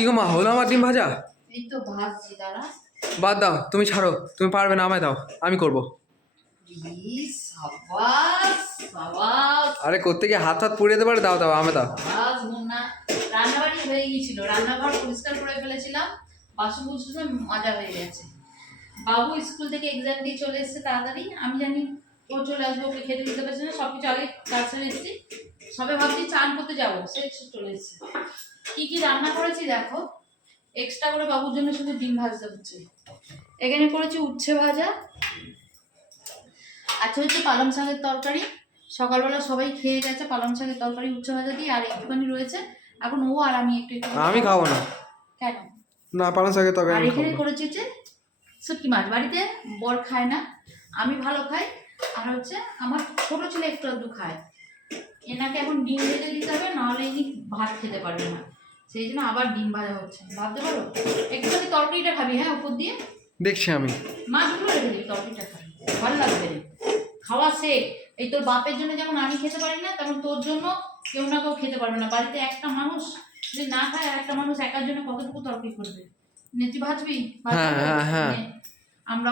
কি গো মা, হলো আমার ডিম ভাজা? এই তো ভাজছি, দাঁড়া। বাদ দাও, তুমি ছাড়ো, তুমি পারবে না, আমায় দাও, আমি করব। সাবাস সাবাস আরে করতে গিয়ে হাত হাত পুড়িয়ে দিতে পারে, দাও দাও, আমায় দাও। সাবাস মুন্না। রান্নাবাড়ি হয়ে গিয়েছিল, রান্নাঘর পরিষ্কার করে ফেলেছিলাম, বাসন কুসন মাজা হয়ে গেছে। বাবু স্কুল থেকে এক্সাম দিয়ে চলে এসেছে তাড়াতাড়ি, আমি জানি ও চলে আসবে, ওকে খেতে দিতে পারছে না, সবকিছু আগে কাজ সেরে এসেছি। সবে ভাবছি চান করতে যাবো, সে চলে এসেছে। কি কি রান্না করেছি দেখো। এক্সট্রা করে বাবুর জন্য শুধু ডিম ভাজতে হচ্ছে। এখানে করেছি উচ্ছে ভাজা, আচ্ছা হচ্ছে পালং শাকের তরকারি। সকালবেলা সবাই খেয়ে গেছে পালং শাকের তরকারি উচ্ছে ভাজা দিয়ে, আর একটুখানি রয়েছে এখন ও আর আমি একটু একটু। আমি খাবো না। কেন? না, পালং শাকের তরকারি আর আমি খাবো এখানে না। করেছি হচ্ছে শুটকি মাছ, বাড়িতে বর খায় না, আমি ভালো খাই, আর হচ্ছে আমার ছোট ছেলে একটু আধটু খায়। এনাকে এখন ডিম ভেজে দিতে হবে, নাহলে ইনি ভাত খেতে পারবে না, সেই জন্য আবার ডিম ভাজা হচ্ছে। ভাবতে পারো একটুখানি তরকারিটা খাবি, হ্যাঁ উপর দিয়ে দেখছি আমি। মাছগুলো রেখে দিবি, তরকারিটা খাবি, ভালো লাগবে রে। খাওয়া শেখ। এই তোর বাপের জন্য যেমন আমি খেতে পারি না, তেমন তোর জন্য কেউ না কেউ খেতে পারবে না। বাড়িতে একটা মানুষ যদি না খায়, আর একটা মানুষ একার জন্য কতটুকু তরকারি করবে? নেতি ভাজবি? হ্যাঁ হ্যাঁ হ্যাঁ,